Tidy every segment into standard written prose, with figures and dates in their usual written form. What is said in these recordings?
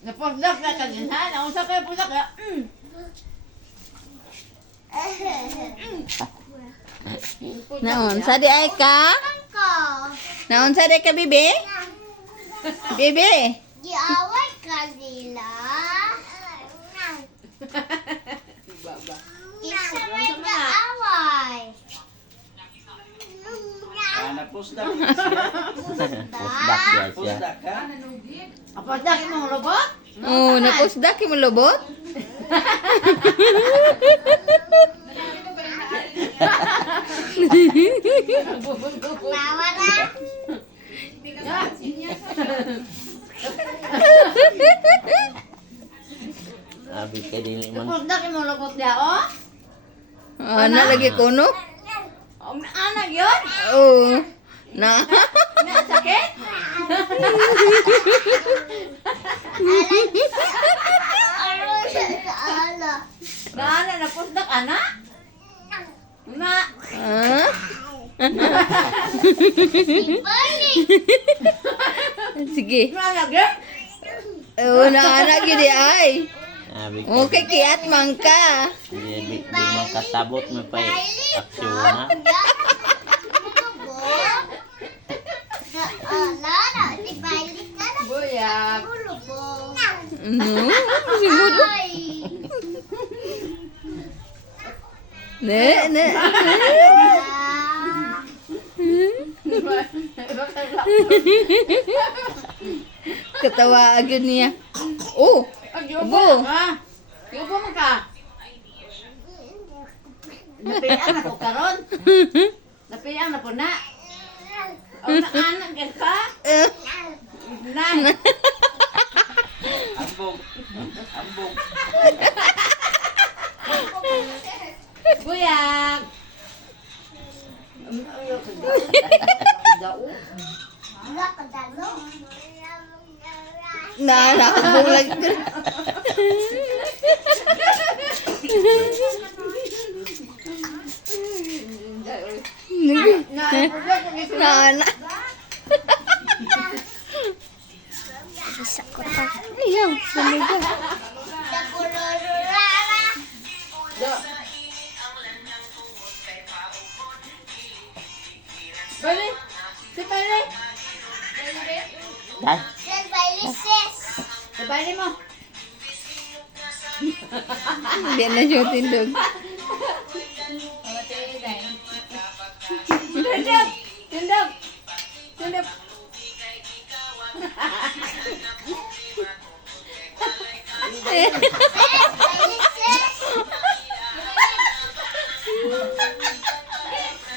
Napusdak na kaginhan. Ang sa kayo pusak ya. Naon sa di ay ka? Naon sa di ka bibi? Bibi. Giaway ka nila. Baba. Isa may kaaway. Napusdak. Pusdak ya siya. Pusdak ka? Napusdak mo robot? Oh, napusdak mo lobot? Tawa na. Abi ka din man. Napusdak mo robot dia oh? Ana lagi kuno? Anak yun? Oh. Na. Na sakit? Aron sa ala. Naana napusdak anak? Na. Ah? Balik. Sige. Naana yun? Oh, naana gidi ay. Abi ka. Okay, kiat man ka. Di makasabot mo pa aksyon na. Ala, di balik ka na. Buyak. Ulo po. No, siguro. Ay. Ne. Katawa agad niya. Oh, Ubo. Ha? Ubo mo ka. Napian ako karon. Napian na po na. O naanak ka? Na. Ambog. Ambog. Buyak. Wala ka dalo. nakakabong lagi. Naana. Isa ko pa. Ayaw, samiga. Nagulururara. Bali. Si Bali. Dai. Sen bailisis. Si Bali mo. Hindi na siya tindog. Tindog. Tindog. Tindog.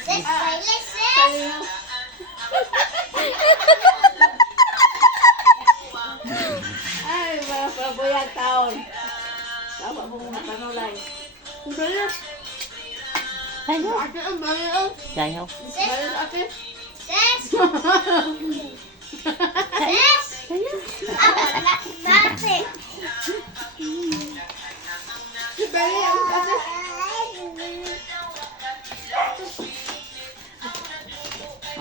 Sen bailisis. Ay, mga pabuyag taon. Tawa mo mga panulay. Bali. Ayaw. Ate, ang bali ang. Dayaw. Bali sa ate. Ses. Ses. Wala. Bakit? Si Bali ang ate.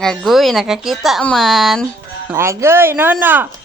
Agoy, nakakita man. Agoy, nono.